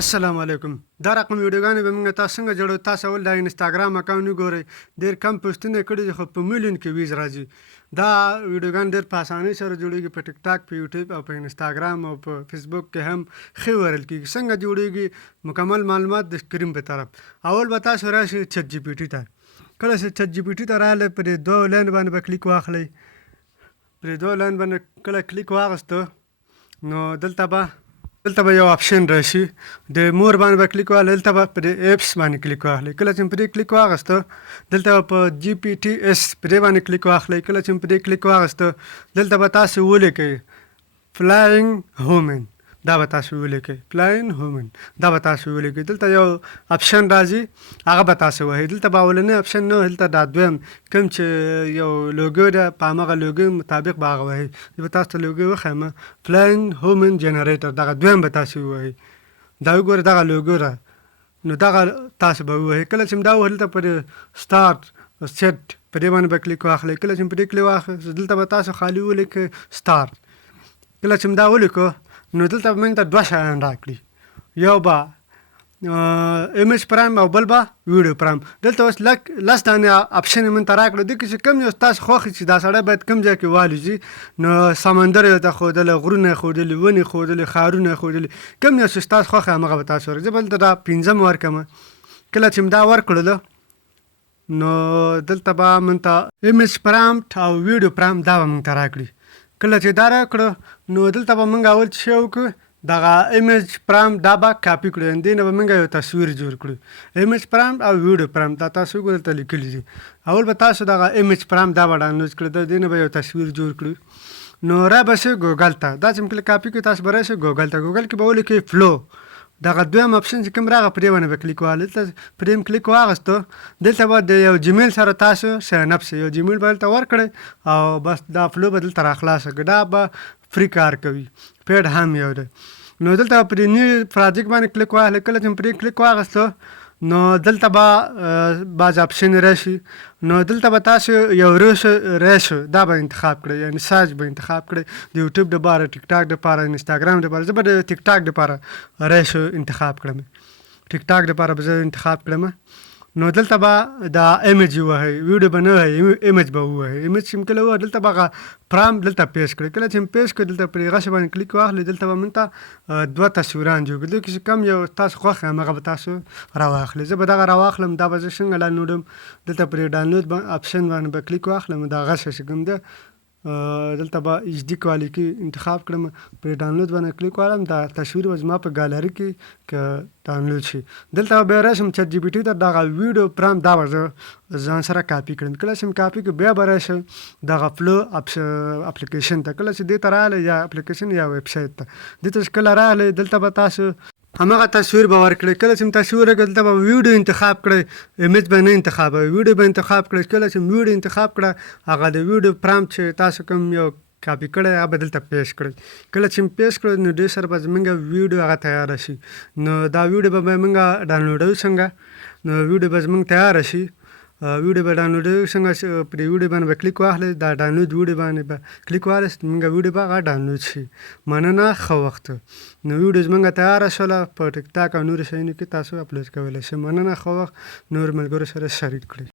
السلام علیکم. دا رقم ویډیوګانې به موږ تاسو څنګه جوړو. تاسو اول د انسټاګرام اکاونټ وګورئ. ډېر کم پوسټونه کړي دي خو په میلیون کې ویز راځي. دا ویډیوګانې ډېر په اسانۍ سره جوړېږي. په ټیک ټاک، په یوټیوب او په انسټاګرام او په فیسبوک کې هم ښه ویرل کېږي. څنګه جوړېږي مکمل معلومات د سکرین په طرف. اول به تاسو راشئ چت جی پي ټي ته. کله چې چت جی پي ټي ته راغلی پرې دوه لاین باندې به کلیک واخلئ. پرې دوه لاین باندې کله کلیک واخیسته نو دلته به یو آپشن راشي. د مور باندې به کلیک واخلئ. دلته به پرې ایپس باندې کلیک واخلئ. کله چې پرې کلیک واخیسته دلته به په جی پی ټي اس پرې باندې کلیک واخلئ. کله چې پرې کلیک واخیسته دلته به تاسو ولیکئ فلاینګ هومن. دا به تاسو ولیکئ فلاینګ هومن. دا به تاسو ولیکئ. دلته یو آپشن راځي هغه به تاسو وهئ. دلته به اولنی آپشن نه دلته دا دویم کوم چې یو لوګو ده په همغه لوګو مطابق به هغه وهئ. زه به تاسو ته لوګو وښیم. فلاینګ هومن جنریټر دغه دویم به تاسو ووهئ. دا وګوره دغه لوګو ده نو دغه تاسو به ووهئ. کله چې دا ووهئ دلته پرې سټارټ سیټ پرې باندې به کلیک واخلئ. کله چې پرې کلیک واخلئ دلته به تاسو خالي ولیکئ سټارټ. کله چې دا ولیکو نو دلته به موږ ته دوه شیان راکړي. یو به ایمیج پرایم او بل به ویډیو پرایم. دلته اوس لس دانې اپشن یې موږ ته راکړه. دې کې چې کوم یو ستاسو خوښ چې دا سړی باید کوم ځای کې والوځي نو سمندر یې ورته ښودلی، غرونه یې ښودلي، ونې ښودلي، ښارونه یې ښودلي. کوم یو چې ستاسو خوښ همغه به تاسو ورکړي. زه به دلته دا پنځم ورکړم. کله چې دا ورکړلو نو دلته به موږ ته ایمیج پرامپټ او ویډیو پرامپټ دا به موږ ته راکړي. کله چې دا راکړو نو دلته به موږ اول څه شی وکړو دغه ایمیج پرامپټ دا به کاپي کړو. دې نه به موږ یو تصویر جوړ کړو. ایمیج پرامپټ او ویډیو پرامپټ دا تاسو وګورئ دلته لیکلي دي. اول به تاسو دغه ایمیج پرامپټ دا به ډاونلوډ کړو. دې نه به یو تصویر جوړ کړو. نو را به شئ ګوګل ته. دا چې کله کاپي کړئ تاسو به راشئ ګوګل ته. ګوګل کې به ولیکئ فلو. دغه دویم اپشن چې کوم راغی پرې باندې به کلیک واخلئ. دلته پرې کلیک واخیستو دلته به د یو جیمیل سره تاسو ساین اپ شئ. یو جیمیل به دلته ورکړئ او بس دا فلو به دلته راخلاصه کړئ. دا به فری کار کوي. پیډ هم یو دی. نو دلته پرې نیو پروجیکټ باندې کلیک واخلئ. کله چې پرې کلیک واخیستو نو دلته به بعض اپشن راشي. نو دلته به تاسو یو ریشو دا به انتخاب کړئ. یعنې سایز به انتخاب کړئ. د یوټیوب دپاره، ټیک ټاک دپاره، انسټاګرام دپاره. زه به د ټیک ټاک دپاره ریشو انتخاب کړم. ټیک ټاک دپاره به زه انتخاب کړم. نو دلته به دا ایمیج ووهئ. ویډیو به نه وهئ، ایمیج به ووهئ. ایمیج چې کله ووهئ دلته به هغه پرامپټ دلته پیسټ کړئ. کله چې پیسټ کړئ دلته پرې غشې باندې کلیک واخلئ. دلته به موږ ته دوه تصویران جوړ کړي. دې کې چې کوم یو تاسو خوښ یم هغه به تاسو راواخلئ. زه به دغه راواخلم. دا به زه څنګه ډاونلوډوم. دلته پرې ډاونلوډ اپشن باندې به کلیک واخلم. دا غشه چې کوم ده دلته به ایچ ډي کوالیټي انتخاب کړم. پرې ډاونلوډ باندې کلیک واخلم. دا تصویر به زما په ګالري کې که ډاونلوډ شي. دلته به بیا راشم چت جي پي ټي ته. دغه ویډیو پرامپټ دا به زه ځان سره کاپي کړم. کله چې کاپي کړم بیا به راشم دغه فلو اپلیکیشن ته. کله چې دې ته راغلی یا اپلیکیشن یا ویب سایټ ته دې ته چې کله راغلی دلته به تاسو همغه تصویر به ورکړئ. کله چې تصویر ورکړئ دلته به ویډیو انتخاب کړئ. ایمیج به نه انتخابوئ، ویډیو به انتخاب کړئ. کله چې ویډیو انتخاب کړه هغه د ویډیو پرامپټ چې تاسو کوم یو کاپي کړی هغه به دلته پیسټ کړئ. کله چې پیسټ کړئ نو ډېر سره به زموږ ویډیو هغه تیاره شي. نو دا ویډیو به موږ ډاونلوډوو څنګه. نو ویډیو به زموږ تیاره شي. ویډیو به ډاونلوډوو څنګه. پرې ویډیو باندې به کلیک واخلئ. دا ډاونلوډ ویډیو باندې به کلیک واخلئ. زموږ ویډیو به هغه ډاونلوډ شي. مننه، ښه وخت. نو ویډیو زموږ تیاره شوله. په ټیک ټاک او نورو شیانو کې تاسو اپلوډ کولی شئ. مننه، ښه وخت. نور ملګرو سره شریک کړئ.